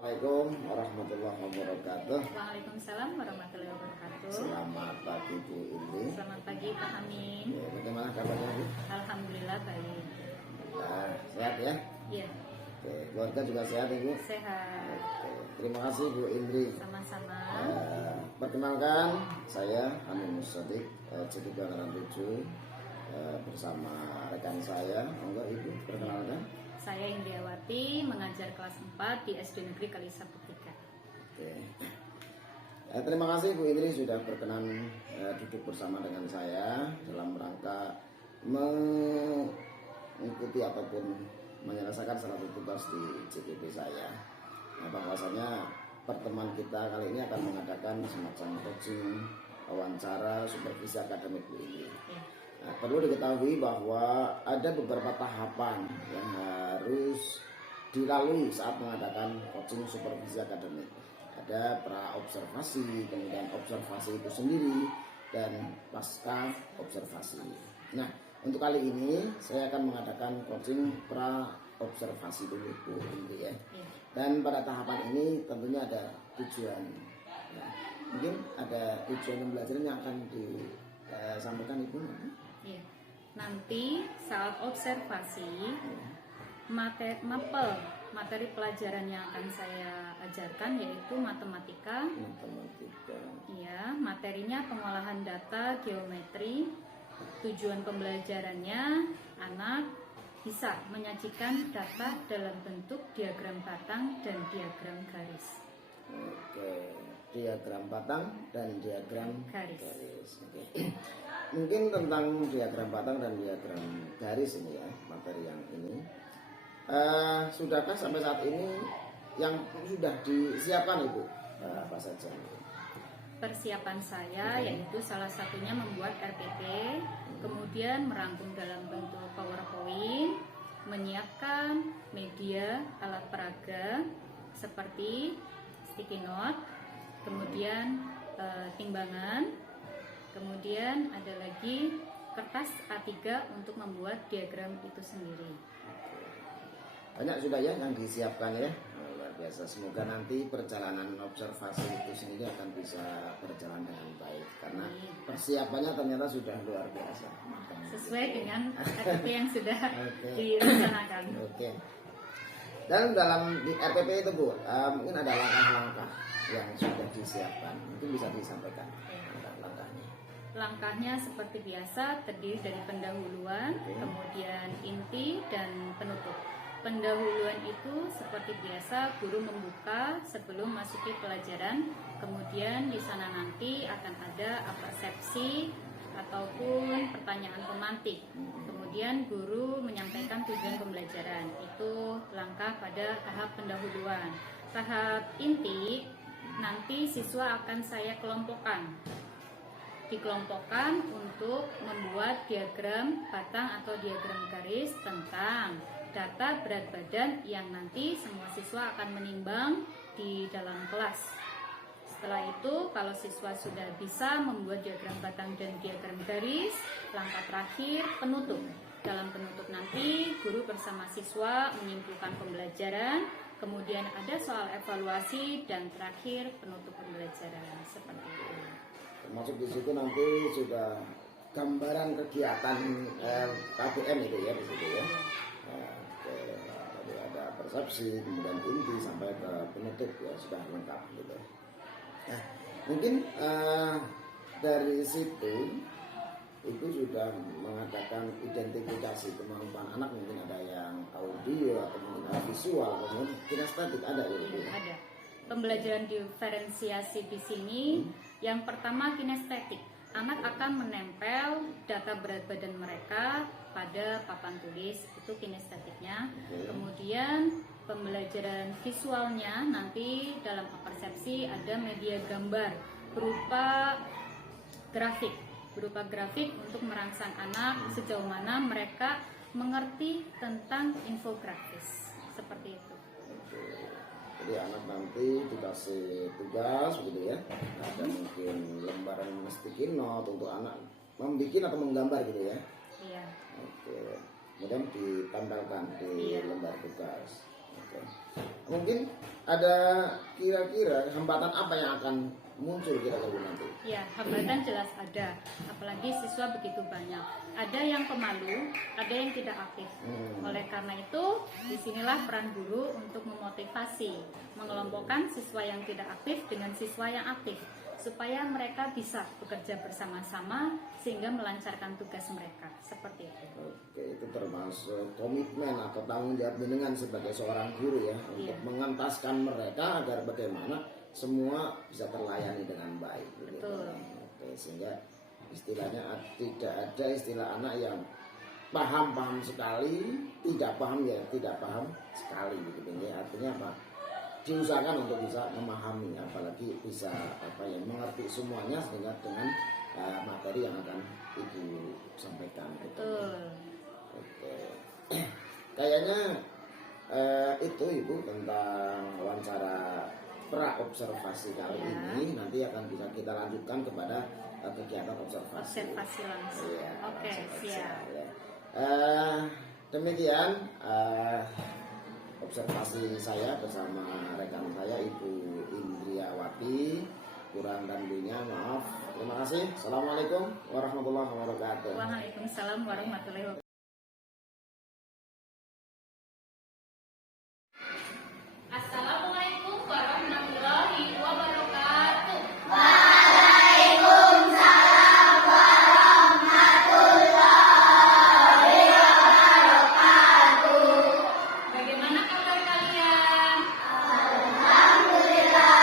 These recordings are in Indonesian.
Assalamualaikum warahmatullahi wabarakatuh. Waalaikumsalam warahmatullahi wabarakatuh. Selamat pagi Bu Indri. Selamat pagi Pak Amin. Ya, bagaimana kabarnya Bu? Alhamdulillah baik. Nah, sehat ya? Iya, Oke, keluarga juga sehat ya Bu? sehat. Oke, terima kasih Bu Indri. Sama-sama. Perkenalkan, saya Amin Musadik, Cedika Angkatan 7 bersama rekan saya. Monggo Ibu perkenalkan. Saya Indriawati, mengajar kelas 4 di SD Negeri Kalisabuktiga. Oke. Terima kasih Bu Indri sudah berkenan duduk bersama dengan saya dalam rangka mengikuti ataupun menyelesaikan salah satu tugas di CTP saya. Nah, bahwasanya pertemuan kita kali ini akan mengadakan semacam coaching, wawancara, supervisi akademik Bu Indri. Ya. Nah, perlu diketahui bahwa ada beberapa tahapan yang harus dilalui saat mengadakan coaching supervisi akademik. Ada pra-observasi, kemudian observasi itu sendiri, dan pasca observasi. Nah, untuk kali ini saya akan mengadakan coaching pra-observasi dulu Bu Indri ya. Ya. Dan pada tahapan ini tentunya ada tujuan. Ya, mungkin ada tujuan pembelajaran yang akan disampaikan Ibu. Ya. Nanti saat observasi materi pelajaran yang akan saya ajarkan yaitu matematika. Ya, materinya pengolahan data geometri. Tujuan pembelajarannya anak bisa menyajikan data dalam bentuk diagram batang dan diagram garis. Oke, diagram batang dan diagram Garis. Oke. Mungkin tentang diagram batang dan diagram garis ini ya, materi yang ini. Sudahkah sampai saat ini yang sudah disiapkan Ibu? Apa saja? Persiapan saya yaitu salah satunya membuat RPP, kemudian merangkum dalam bentuk PowerPoint, menyiapkan media alat peraga seperti sticky note, kemudian timbangan, kemudian ada lagi kertas A3 untuk membuat diagram itu sendiri. Banyak sudah ya yang disiapkan ya. Luar biasa. Semoga nanti perjalanan observasi itu sendiri akan bisa berjalan dengan baik karena persiapannya ternyata sudah luar biasa. Sesuai dengan RPP yang sudah direncanakan. Oke. Dan dalam di RPP itu Bu, mungkin ada langkah-langkah yang sudah disiapkan. Mungkin bisa disampaikan langkah-langkahnya. Langkahnya seperti biasa terdiri dari pendahuluan, kemudian inti dan penutup. Pendahuluan itu seperti biasa guru membuka sebelum masuki pelajaran, kemudian di sana nanti akan ada persepsi ataupun pertanyaan pemantik. Kemudian guru menyampaikan tujuan pembelajaran. Itu langkah pada tahap pendahuluan. Tahap inti nanti siswa akan saya kelompokkan. Dikelompokkan untuk membuat diagram batang atau diagram garis tentang data berat badan yang nanti semua siswa akan menimbang di dalam kelas. Setelah itu, kalau siswa sudah bisa membuat diagram batang dan diagram garis, langkah terakhir penutup. Dalam penutup nanti, guru bersama siswa menyimpulkan pembelajaran, kemudian ada soal evaluasi, dan terakhir penutup pembelajaran. Seperti itu. Termasuk di situ nanti sudah gambaran kegiatan KBM itu ya di situ ya. Tadi ada persepsi, kemudian inti sampai ke penutup ya sudah lengkap gitu. Nah, mungkin dari situ itu sudah mengadakan identifikasi kemampuan anak, mungkin ada yang audio atau mungkin ada visual, kemudian kinestetik ada ya. Ada. Pembelajaran diferensiasi di sini yang pertama kinestetik. Anak akan menempel data berat badan mereka pada papan tulis, itu kinestetiknya. Kemudian pembelajaran visualnya nanti dalam persepsi ada media gambar berupa grafik untuk merangsang anak sejauh mana mereka mengerti tentang infografis. Seperti itu. Jadi anak nanti dikasih tugas begitu ya. Ada mungkin lembaran sticky note untuk anak membuat atau menggambar gitu ya. Iya. Oke. Kemudian ditempelkan di lembar tugas. Oke. Mungkin ada kira-kira hambatan apa yang akan muncul kira-kira nanti? Ya, hambatan jelas ada, apalagi siswa begitu banyak. Ada yang pemalu, ada yang tidak aktif. Oleh karena itu, disinilah peran guru untuk memotivasi, mengelompokkan siswa yang tidak aktif dengan siswa yang aktif, supaya mereka bisa bekerja bersama-sama sehingga melancarkan tugas mereka. Seperti itu. Oke, itu termasuk komitmen atau tanggung jawab dengan sebagai seorang guru ya, untuk mengentaskan mereka agar bagaimana semua bisa terlayani dengan baik. Betul. Oke, sehingga istilahnya tidak ada istilah anak yang paham sekali, tidak paham ya tidak paham sekali begitu ya. Artinya apa? Diusahakan untuk bisa memahami, apalagi bisa mengerti semuanya sehingga dengan materi yang akan ibu sampaikan. Betul. Oke. Kayaknya itu ibu tentang wawancara pra-observasi kali ini. Nanti akan bisa kita lanjutkan kepada kegiatan observasi. Observasi langsung. Iya, Oke, siap. Ya. Demikian observasi saya bersama rekan saya Ibu Indriawati. Kurang dan lebihnya maaf. Terima kasih. Assalamualaikum warahmatullahi wabarakatuh. Waalaikumsalam warahmatullahi wabarakatuh. Assalamualaikum warahmatullahi wabarakatuh. Bagaimana kabar kalian? Alhamdulillah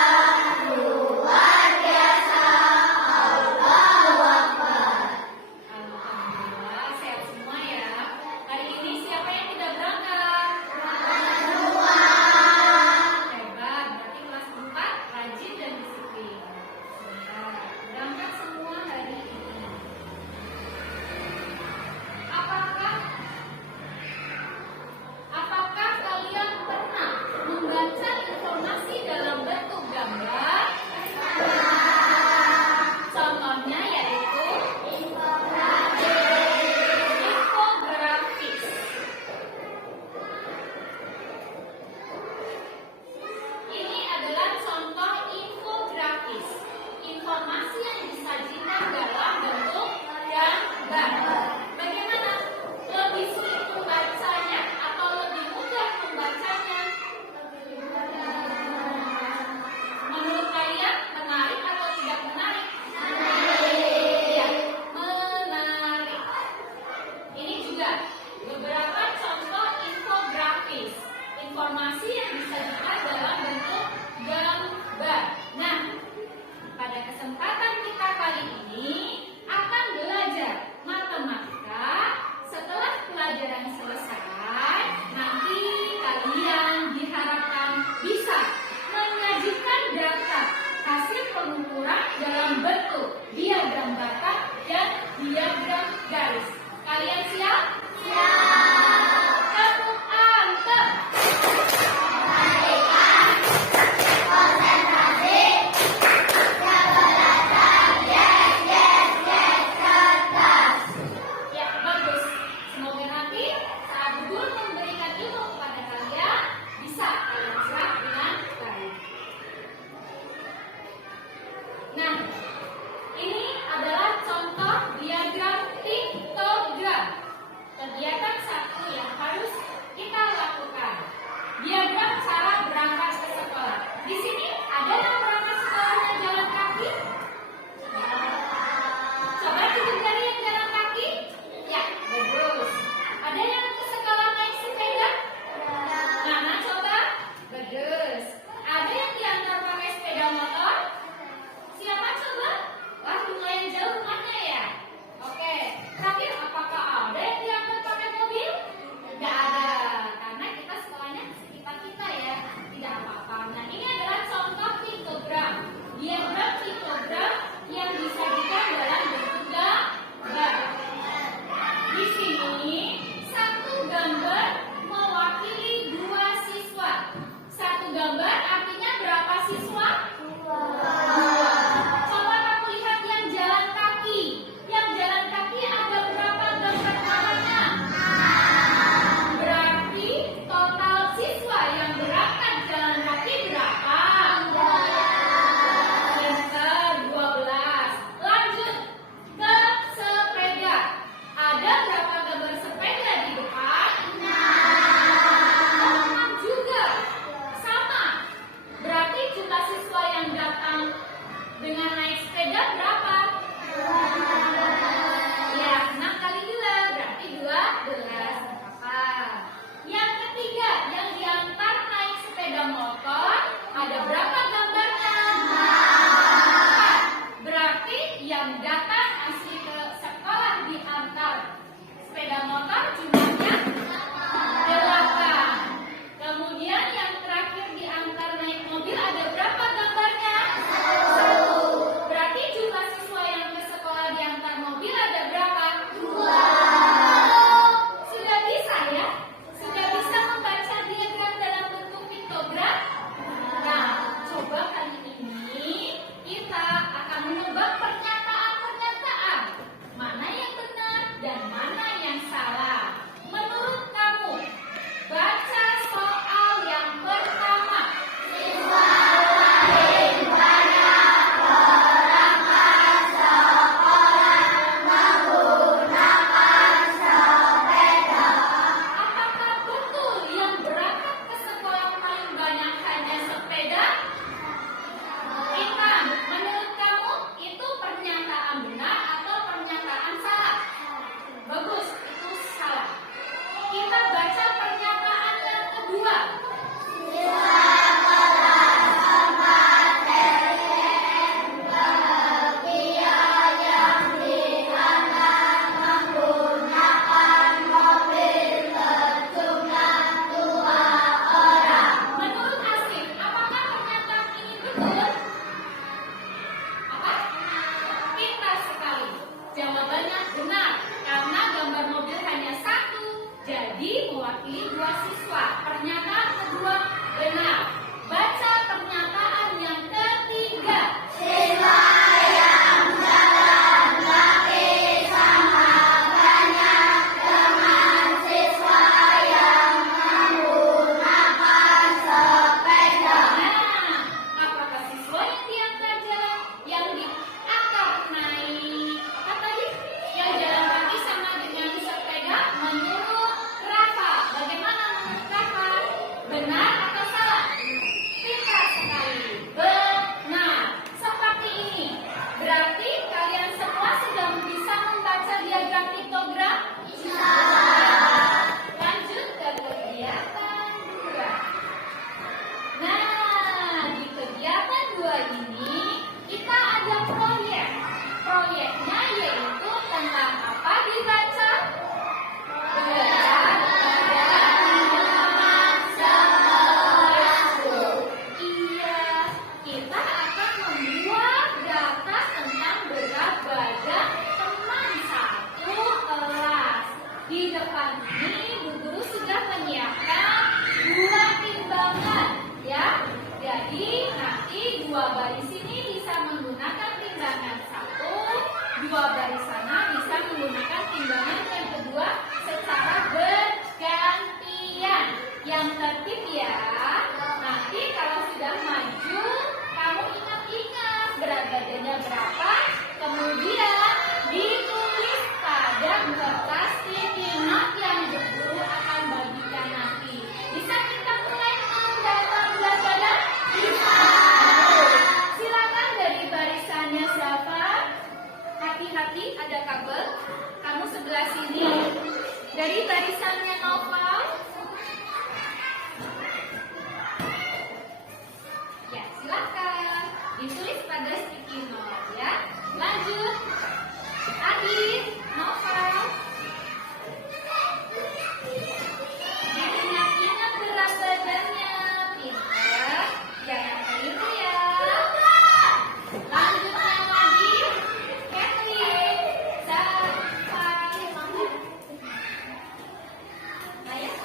sehat semua ya. Hari ini siapa yang tidak berangkat? Hebat, berarti kelas 4 rajin dan disiplin. Sebentar, berangkat semua hari ini. Apakah kalian pernah membaca informasi dalam bentuk gambar? Contohnya yaitu infografis. Ini adalah contoh infografis, informasi yang disajikan dalam bentuk gambar. Bagaimana? Lebih sulit membacanya atau lebih mudah membacanya? Menurut kalian menarik atau tidak menarik? Ya, menarik. Ini juga beberapa contoh infografis, informasi yang disajikan dalam bentuk gambar. Nah, pada kesempatan kita kali ini akan belajar matematika. Setelah pelajaran selesai, nanti kalian diharapkan bisa menyajikan data hasil pengukuran dalam bentuk diagram batak dan diagram garis. Kalian siap? Siap. Tepuk antep. Ya, bagus. Semoga nanti saat guru memberikan ilmu kepada kalian, bisa kalian serap dengan baik. Nah, ini adalah contoh diagram piktogram. Kegiatan yang salah. Menurut kamu, baca soal yang pertama. Apakah betul yang berangkat ke sekolah paling banyak hanya sepeda? Intan, menurut kamu itu pernyataan benar atau pernyataan salah? Bagus, itu salah. Kita baca pernyataan yang kedua. Menurut Asif, apakah pernyataan ini betul? Apa? Pintar sekali. Jawabannya benar, karena gambar mobil hanya satu, jadi mewakili 2 siswa. Pernyataan kedua benar. Baca pernyataan yang ketiga. Nah, apakah siswa yang diangkat jalan, yang diangkat naik, apa tadi? Yang jalan kaki sama dengan sepeda? Menurut Rafa, bagaimana menurut Rafa? Benar atau salah? Pintar sekali. Benar. Seperti ini. Berarti kalian semua sudah bisa membaca diagram piktogram? Lanjut ke kegiatan 2. Nah, di kegiatan 2 ini kita ada proyek. Proyeknya yaitu tentang apa dibaca? Berat Iya, kita akan membuat data tentang berat badan teman satu kelas. Di depan ini Bu Guru sudah menyiapkan 2 timbangan, ya. Jadi nanti 2 baris ini bisa menggunakan timbangan 1, 2 baris sana bisa menggunakan timbangan yang kedua secara bergantian. Yang tertib ya. Nanti kalau sudah maju, kamu ingat-ingat berat badannya berapa, kemudian ditulis pada kertas sticky note yang Bu Guru akan bagikan nanti. Bisa kita mulai mendata berat badan? Bisa. Silakan dari barisannya siapa? Hati-hati, ada kabel. Kamu sebelah sini. Dari barisannya Noval. Ya, silakan. Ditulis pada sticky note ya. Lanjut. Adit, Noval. Ingat-ingat berat badannya. Pintar. Jangan keliru ya. Lanjutnya lagi. Catherine. Ayo.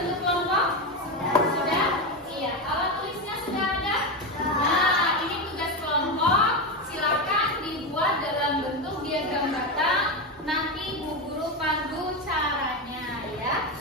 bentuk kelompok? Sudah? Iya. Alat tulisnya sudah ada? Nah, ini tugas kelompok. Silakan dibuat dalam bentuk diagram batang. Nanti Bu Guru pandu caranya ya.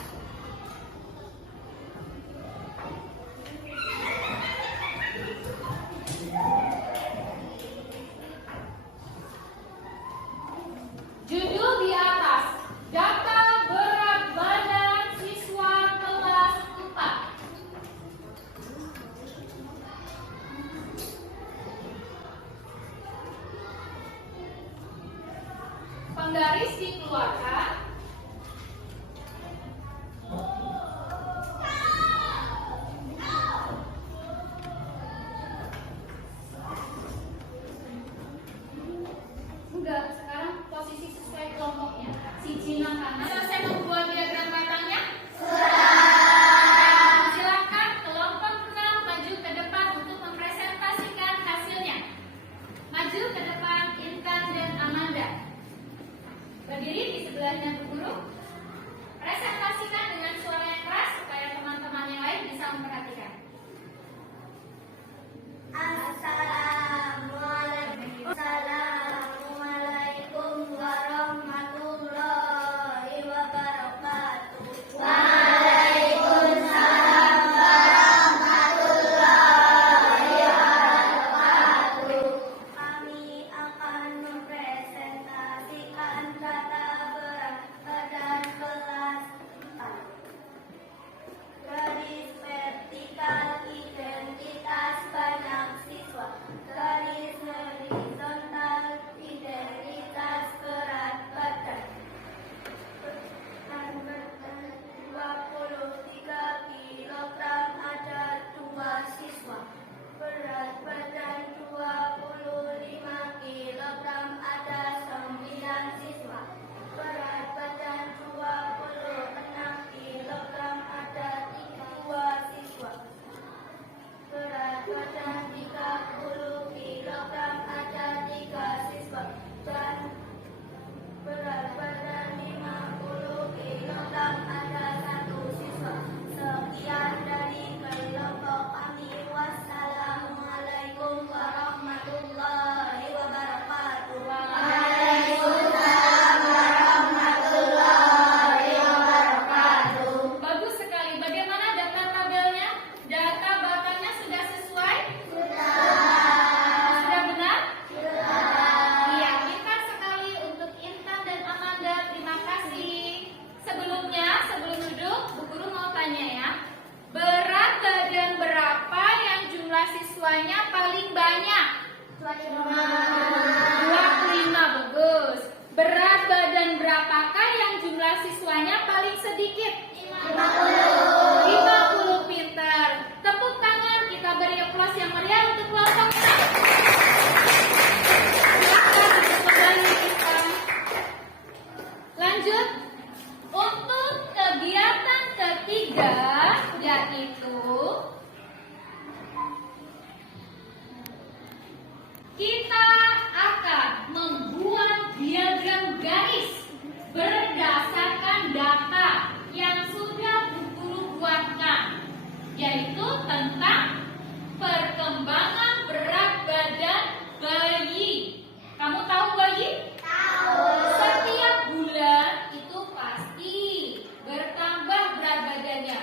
Judul di atas, data berat badan siswa kelas 4. Penggaris dikeluarkan. Enggak, sekarang posisi sesuai kelompoknya. Si Cina kanan. Selesai membuat diagram batangnya? Silakan kelompok 6 maju ke depan untuk mempresentasikan hasilnya. Maju ke depan Intan dan Amanda. Berdiri di sebelahnya Bu Guru. Presentasikan dengan suara yang keras supaya teman-teman yang lain bisa memperhatikan. Assalamualaikum warahmatullahi wabarakatuh. Waalaikumsalam warahmatullahi wabarakatuh. Kami akan mempresentasikan data berat badan kelas 4. Garis vertikal identitas banyak siswa. Garis horizontal identitas berat badan. Berat badan 23 kg ada 2 siswa. Berat badan 25 kg ada 9 siswa. Berat badan 26 kg ada 2 siswa. Berat badan 30 kg ada 3 siswa. Dan berat badan 50 kg ada 1 siswa. Sekian dari kelompok kami. Wassalamualaikum warahmatullahi wabarakatuh. Waalaikumsalam warahmatullahi wabarakatuh. Bagus sekali. Bagaimana data tabelnya? Data batangnya sudah sesuai? Sudah benar? Iya, pintar sekali untuk Intan dan Amanda. Terima kasih. Sebelumnya, sebelum duduk, Bu Guru mau tanya ya. Berat badan berapa yang jumlah siswanya paling banyak? 25, bagus. Berat badan berapakah yang jumlah siswanya paling sedikit? 50, pintar. Tepuk tangan, kita beri aplaus yang meriah untuk kelompok kita. Silakan untuk kembali kita. Lanjut. Untuk kegiatan ketiga, yaitu kita akan membuat diagram garis berdasarkan data yang sudah Bu Guru buatkan, yaitu tentang perkembangan berat badan bayi. Kamu tahu bayi? Tahu. Setiap bulan itu pasti bertambah berat badannya.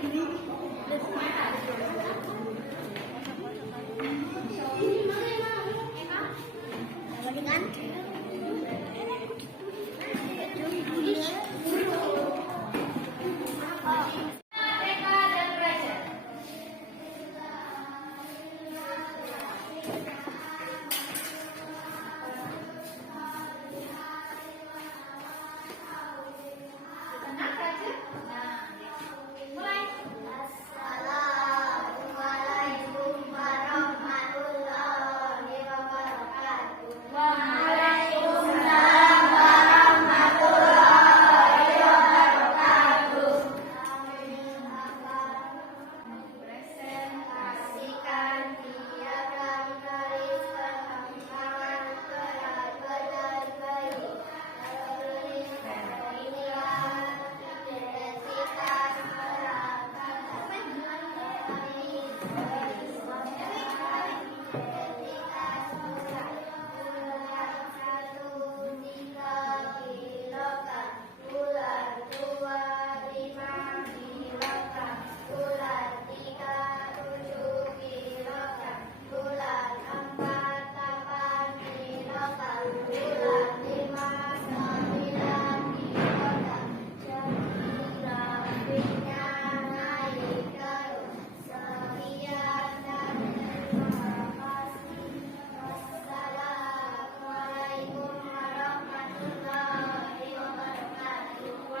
Assalamualaikum warahmatullahi wabarakatuh. Presentasikan diagram garis perkembangan berat badan bayi. Inilah identitas Assalamualaikum warahmatullahi wabarakatuh.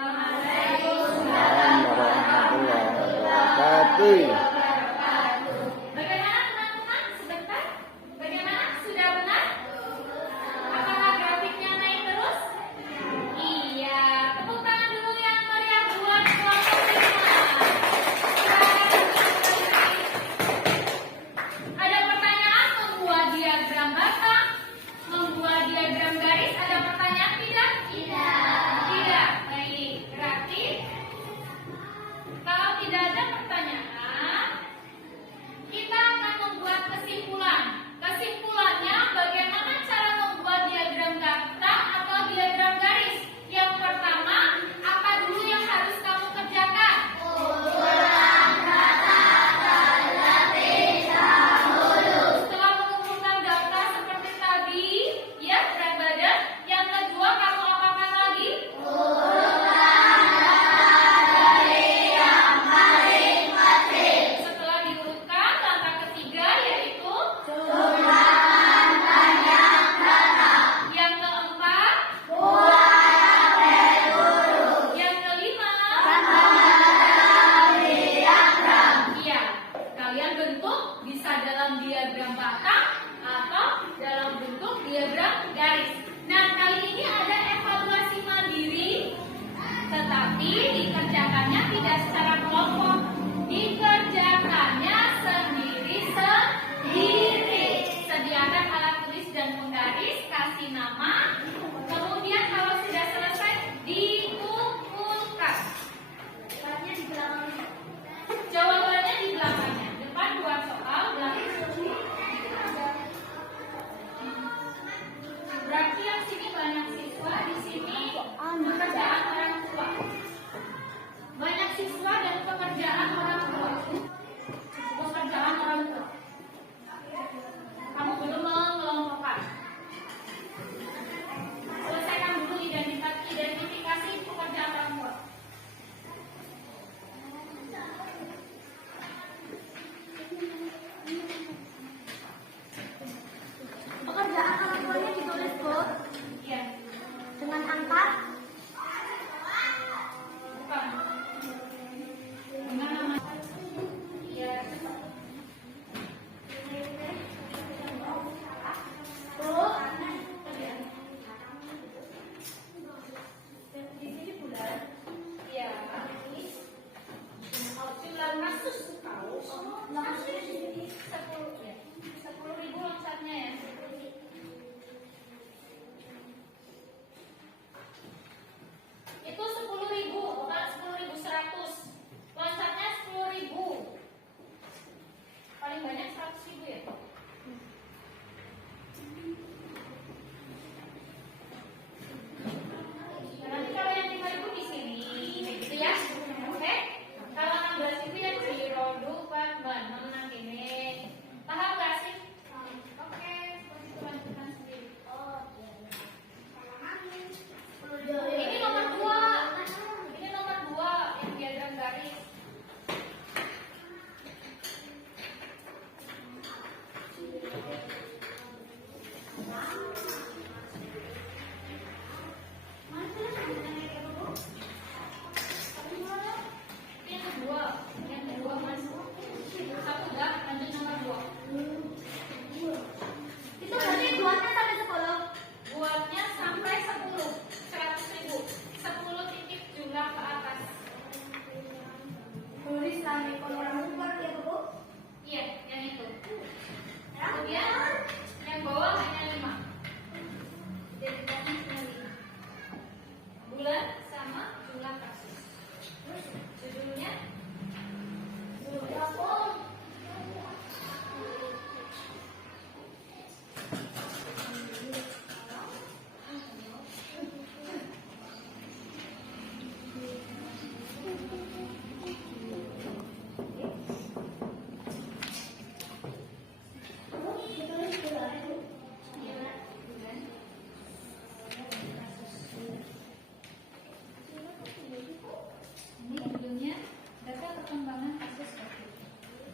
Bagaimana teman-teman? Sebentar. Bagaimana? Sudah benar? Apakah grafiknya naik terus? Iya. Tepuk tangan dulu yang meriah buat kelompok 5. Ada pertanyaan membuat diagram batang, membuat diagram garis. Ada pertanyaan tidak? Tidak. Baik. Berarti kalau tidak ada pertanyaan, kita akan membuat kesimpulan. Kesimpulannya bagaimana cara membuat diagram batang atau diagram garis? Yang pertama, apa dulu yang harus kamu kerjakan? Setelah mengumpulkan data seperti tadi, ya berat badan. Yang kedua, kamu apakan lagi? Setelah diurutkan, langkah ketiga yaitu yang keempat, yang kelima, iya, kalian bentuk bisa dalam diagram batang atau dalam bentuk diagram garis. Nah, kali ini ada evaluasi mandiri, tetapi dikerjakannya tidak secara kelompok, dikerjakannya sendiri-sendiri. Sediakan alat tulis dan penggaris, kasih nama, kemudian kalau sudah selesai dikumpulkan. Jawabannya di belakangnya. Depan 2 soal, belakang 1. Berarti yang sini banyak siswa, di sini pekerjaan orang tua. Banyak siswa dan bulan sama jumlah kasus. Terus judulnya data perkembangan kasus COVID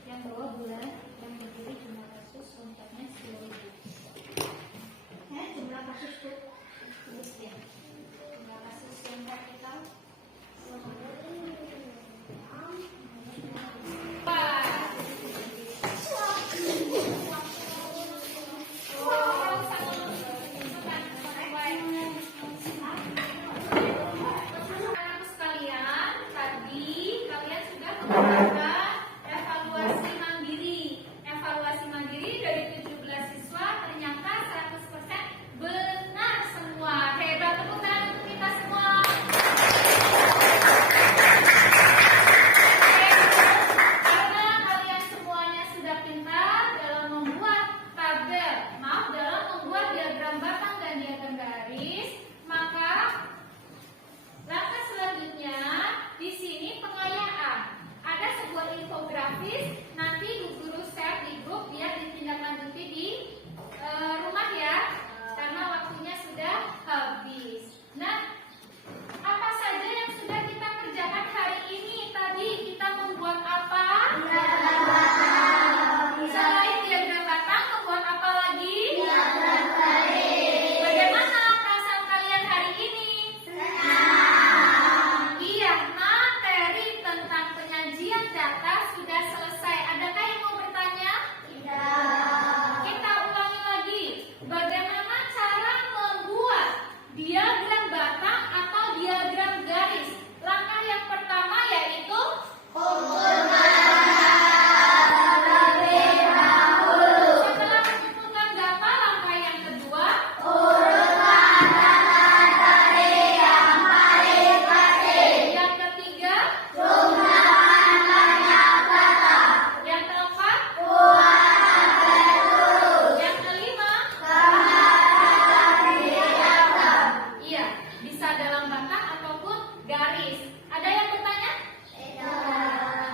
yang bawah bulan yang berdiri jumlah kasus lompatnya 10.000. Jumlah kasus tuh. Ya. Jumlah kasus lompat kita. Evaluasi mandiri dari 17 siswa ternyata 100% benar semua. Hebat, tepuk tangan untuk kita semua. Karena kalian semuanya sudah pintar dalam membuat tabel, dalam membuat diagram batang dan diagram garis, maka langkah selanjutnya di sini pengayaan. Ada sebuah infografis, nanti guru share di grup biar ditindaklanjuti di rumah ya, karena waktunya sudah habis. Nah, apa saja yang sudah kita kerjakan hari ini? Tadi kita membuat apa? Selain diagram batang, membuat apa lagi? Bagaimana perasaan kalian hari ini? Iya, materi tentang penyajian data sudah selesai. Adakah yang mau bertanya? Kita ulangi lagi. Bagaimana cara membuat diagram batang atau diagram garis? Langkah yang pertama yaitu setelah mengumpulkan data, langkah yang kedua yang ketiga yang keempat yang kelima iya, bisa dalam batang ataupun garis. Ada yang bertanya?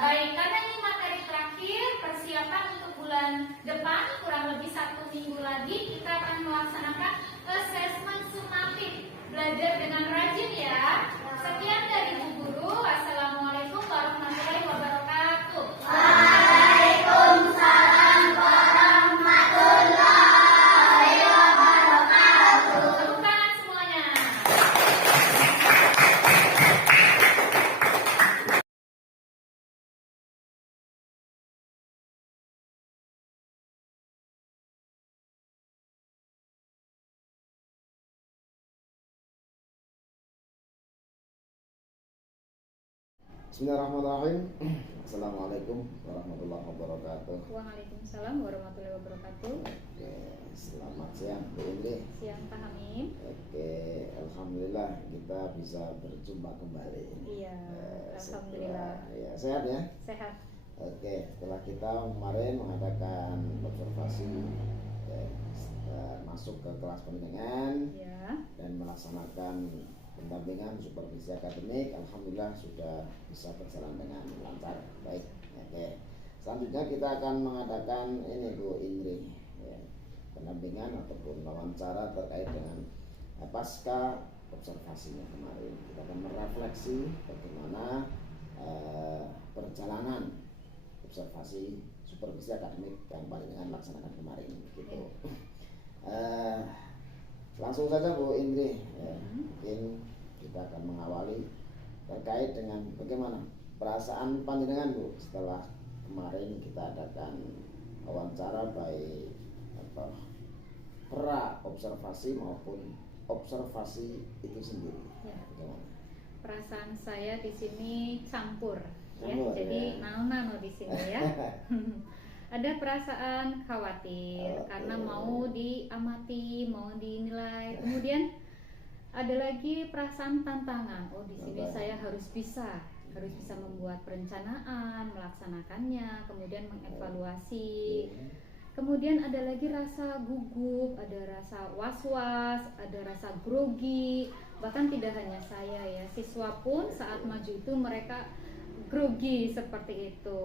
Baik, karena ini materi terakhir persiapan untuk bulan depan, kurang lebih 1 minggu lagi kita akan melaksanakan asesmen sumatif. Belajar dengan rajin ya. Sekian dari Bu Guru. Wassalamualaikum warahmatullahi wabarakatuh. Tepuk tangan semuanya. Bismillahirrahmanirrahim. Assalamualaikum warahmatullahi wabarakatuh. Waalaikumsalam warahmatullahi wabarakatuh. Oke, selamat siang Bu Indri. Siang Pak Hamim. Oke, alhamdulillah kita bisa berjumpa kembali. Iya, Setelah- alhamdulillah. ya, sehat ya. Sehat. Oke, setelah kita kemarin mengadakan observasi masuk ke kelas pendidikan Ya. dan melaksanakan pendampingan supervisi akademik, alhamdulillah sudah bisa berjalan dengan lancar. Baik, oke. Selanjutnya kita akan mengadakan ini Bu Indri, ya, pendampingan ataupun wawancara terkait dengan pasca observasinya kemarin. Kita akan merefleksi bagaimana perjalanan observasi supervisi akademik yang pendidikan laksanakan kemarin. Gitu. Langsung saja Bu Indri, ya, mungkin kita akan mengawali terkait dengan bagaimana perasaan panjenengan Bu setelah kemarin kita adakan wawancara baik pra observasi maupun observasi itu sendiri. Ya. Bagaimana? Perasaan saya di sini campur, Campur, ya. Jadi ya. nano-nano di sini ya. Ada perasaan khawatir Oke. karena mau diamati, mau dinilai. Kemudian Ada lagi perasaan tantangan. Oh, di sini Tantangan. saya harus bisa membuat perencanaan, melaksanakannya, kemudian mengevaluasi. Kemudian ada lagi rasa gugup, ada rasa was-was, ada rasa grogi. Bahkan tidak hanya saya ya, siswa pun saat maju itu mereka grogi seperti itu.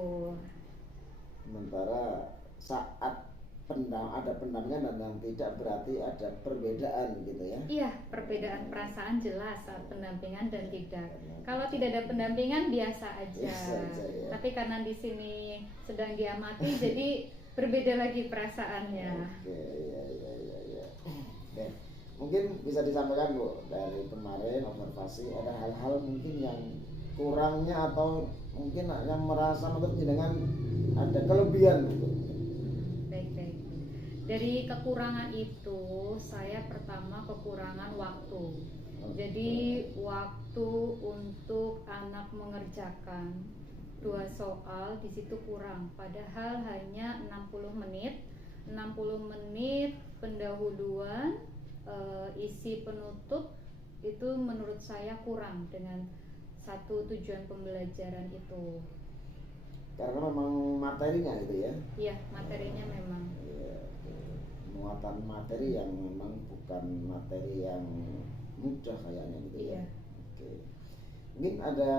Sementara saat ada pendampingan dan yang tidak berarti ada perbedaan gitu ya. Iya, perbedaan perasaan jelas saat pendampingan dan tidak. Kalau tidak ada pendampingan biasa aja. Biasa aja, ya. Tapi karena di sini sedang diamati jadi berbeda lagi perasaannya. Oke, ya. Oke, mungkin bisa disampaikan Bu, dari kemarin observasi ada hal-hal mungkin yang kurangnya atau mungkin yang merasa menurut dengan ada kelebihan gitu. Baik. Dari kekurangan itu, saya pertama kekurangan waktu. Jadi waktu untuk anak mengerjakan 2 soal di situ kurang. Padahal hanya 60 menit. 60 menit pendahuluan, isi penutup itu menurut saya kurang dengan satu tujuan pembelajaran itu. Karena memang materinya gitu ya. Iya, materinya memang. Muatan materi yang memang bukan materi yang mudah kayaknya gitu ya. Iya. Oke. Mungkin ada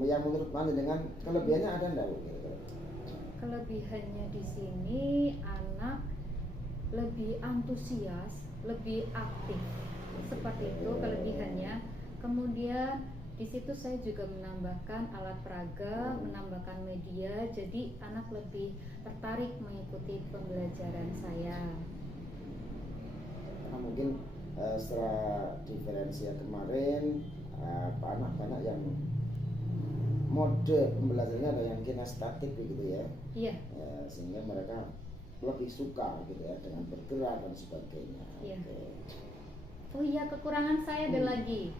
yang menurut dengan kelebihannya ada enggak Bu? Kelebihannya di sini anak lebih antusias, lebih aktif. Seperti itu kelebihannya. Kemudian di situ saya juga menambahkan alat peraga, menambahkan media, jadi anak lebih tertarik mengikuti pembelajaran saya. Karena mungkin setelah diferensial kemarin anak banyak yang mode pembelajarannya ada yang kinestetik begitu ya. Iya. Sehingga mereka lebih suka gitu ya dengan bergerak dan sebagainya. Iya. Oke. Oh iya, kekurangan saya ada lagi.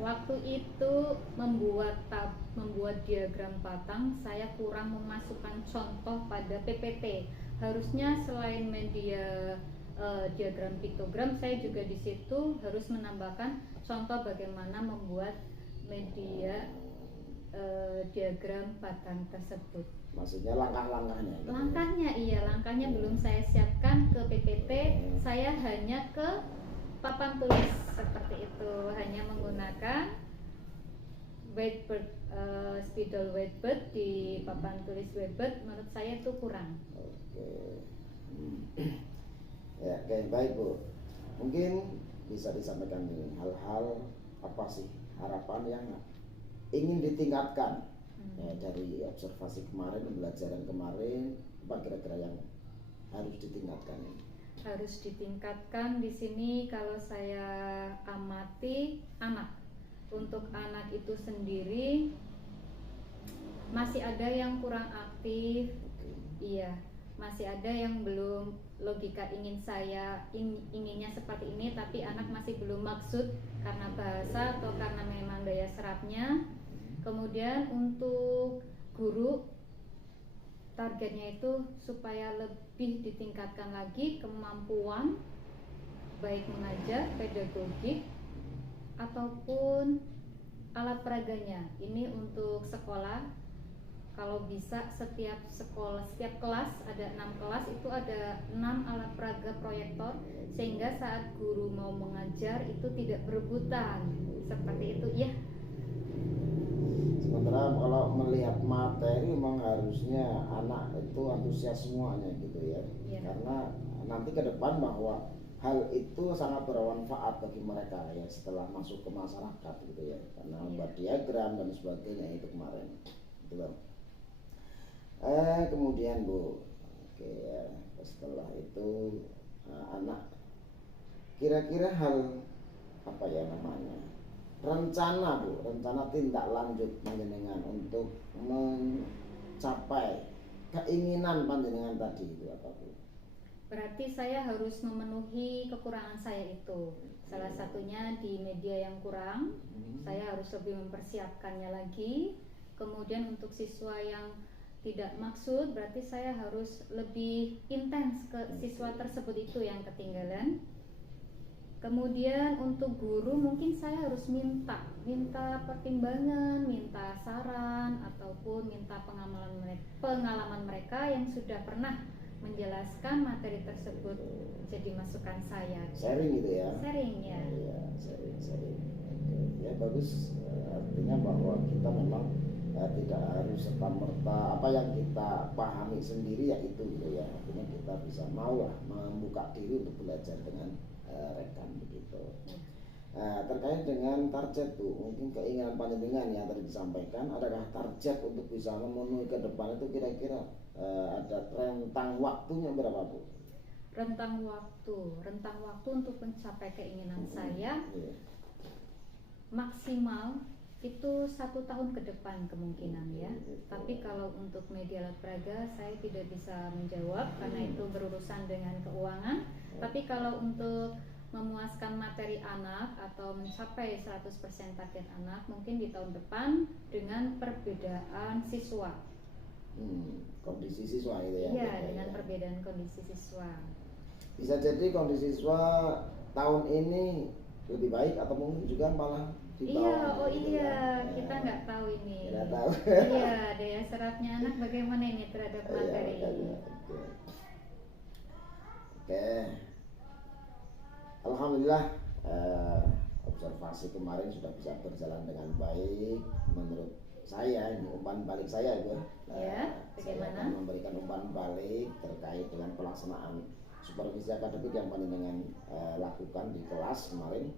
Waktu itu membuat diagram batang, saya kurang memasukkan contoh pada PPT. Harusnya selain media diagram piktogram, saya juga di situ harus menambahkan contoh bagaimana membuat media diagram batang tersebut. Maksudnya langkah-langkahnya gitu. Langkahnya belum saya siapkan ke PPT. Saya hanya ke papan tulis seperti itu, hanya menggunakan whiteboard, spidol whiteboard di papan tulis whiteboard. Menurut saya itu kurang. Oke. Ya, oke, baik Bu. Mungkin bisa disampaikan nih hal-hal apa sih harapan yang ingin ditingkatkan ya, dari observasi kemarin, pembelajaran kemarin, apa kira-kira yang harus ditingkatkan ini? Harus ditingkatkan di sini kalau saya amati anak. Untuk anak itu sendiri masih ada yang kurang aktif. Iya, masih ada yang belum logika inginnya seperti ini, tapi anak masih belum maksud karena bahasa atau karena memang daya serapnya. Kemudian untuk guru, targetnya itu supaya lebih ditingkatkan lagi kemampuan baik mengajar, pedagogik ataupun alat peraganya. Ini untuk sekolah, kalau bisa setiap kelas ada 6 kelas, itu ada 6 alat peraga proyektor, sehingga saat guru mau mengajar itu tidak berebutan seperti itu ya. Sementara kalau melihat materi memang harusnya anak itu antusias semuanya gitu ya. Karena nanti ke depan bahwa hal itu sangat bermanfaat bagi mereka ya setelah masuk ke masyarakat gitu ya. Karena membuat diagram dan sebagainya itu kemarin. Gitu. Kemudian Bu, oke ya, setelah itu anak kira-kira hal apa ya namanya? Rencana tindak lanjut panjenengan untuk mencapai keinginan panjenengan tadi itu apa Bu? Berarti saya harus memenuhi kekurangan saya itu. Salah satunya di media yang kurang, saya harus lebih mempersiapkannya lagi. Kemudian untuk siswa yang tidak maksud, berarti saya harus lebih intens ke siswa tersebut itu yang ketinggalan. Kemudian untuk guru mungkin saya harus minta pertimbangan, minta saran ataupun minta pengalaman mereka yang sudah pernah menjelaskan materi tersebut jadi masukan saya. Sharing gitu ya. Sharing ya. Iya, sharing. Oke. Ya bagus. Artinya bahwa kita memang tidak harus serta-merta apa yang kita pahami sendiri ya itu gitu ya. Artinya kita bisa mau lah membuka diri untuk belajar dengan rekan begitu. Terkait dengan target Bu, mungkin keinginan panjenengan yang tadi disampaikan, adakah target untuk bisa memenuhi ke depan itu kira-kira ada rentang waktunya berapa Bu? Rentang waktu untuk mencapai keinginan saya Iya. maksimal itu 1 tahun ke depan kemungkinan ya. Tapi kalau untuk media alat peraga saya tidak bisa menjawab karena itu berurusan dengan keuangan. Tapi kalau untuk memuaskan materi anak atau mencapai 100% target anak mungkin di tahun depan dengan perbedaan siswa. Kondisi siswa itu ya. Iya, dengan perbedaan kondisi siswa. Bisa jadi kondisi siswa tahun ini lebih baik atau mungkin juga malah di bawah. Kita nggak tahu ini. Tidak tahu. Iya, daya serapnya anak bagaimana ini terhadap materi. Oke. Alhamdulillah observasi kemarin sudah bisa berjalan dengan baik menurut saya. Ini umpan balik saya itu. Saya akan memberikan umpan balik terkait dengan pelaksanaan supervisi akademik yang panjenengan lakukan di kelas kemarin.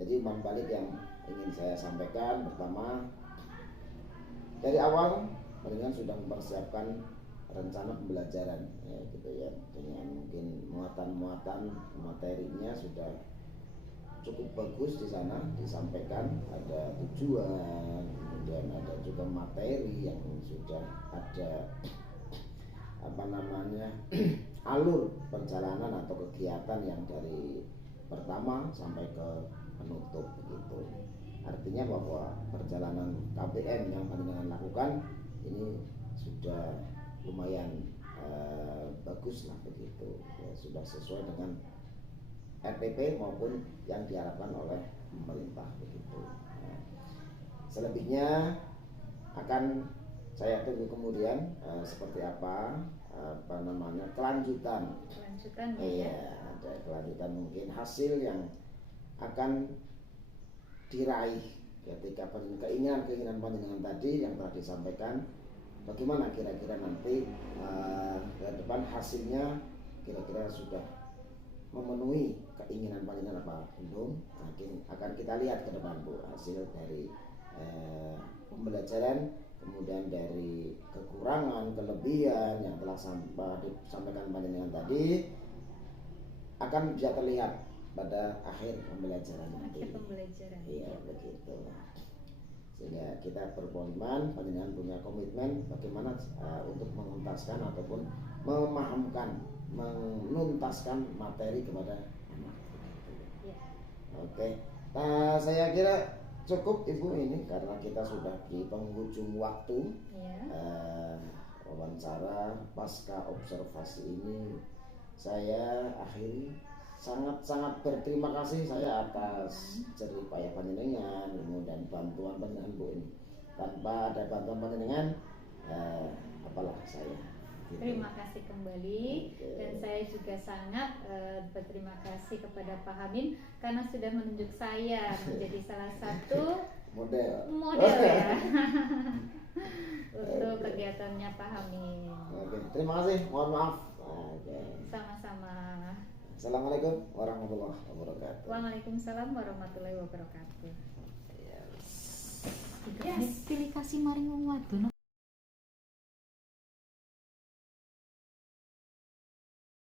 Jadi umpan balik yang ingin saya sampaikan pertama, dari awal panjenengan sudah mempersiapkan rencana pembelajaran ya, gitu ya, dengan mungkin muatan materinya sudah cukup bagus di sana disampaikan, ada tujuan, kemudian ada juga materi yang sudah ada alur perjalanan atau kegiatan yang dari pertama sampai ke penutup begitu. Artinya bahwa perjalanan KBM yang panjenengan lakukan ini sudah lumayan bagus lah begitu ya, sudah sesuai dengan RPP maupun yang diharapkan oleh pemerintah begitu. Selebihnya akan saya tunggu kemudian seperti apa kelanjutan ya. Ada kelanjutan mungkin hasil yang akan diraih ketika keinginan panjenengan tadi yang telah disampaikan. Bagaimana kira-kira nanti ke depan hasilnya kira-kira sudah memenuhi keinginan panjenengan apa belum? Mungkin akan kita lihat ke depan Bu, hasil dari pembelajaran, kemudian dari kekurangan, kelebihan yang telah disampaikan panjenengan tadi akan bisa terlihat pada akhir pembelajaran nanti. Iya begitu. Sehingga kita berkomitmen, panjenengan punya komitmen bagaimana untuk menuntaskan ataupun memahamkan, menuntaskan materi kepada anak. Ya. Oke, saya kira cukup Ibu ini karena kita sudah di penghujung waktu. Wawancara pasca observasi ini saya akhiri. Sangat berterima kasih saya atas jerih payah panjenengan, kemudian bantuan panjenengan Bu ini. Tanpa ada bantuan panjenengan, apalah saya. Gitu. Terima kasih kembali. Dan saya juga sangat berterima kasih kepada Pak Hamim karena sudah menunjuk saya menjadi salah satu model ya untuk kegiatannya Pak Hamim. Terima kasih. Mohon maaf. Sama-sama. Assalamualaikum warahmatullahi wabarakatuh. Waalaikumsalam warahmatullahi wabarakatuh. Yes. Pilih kasih maring wong wadon.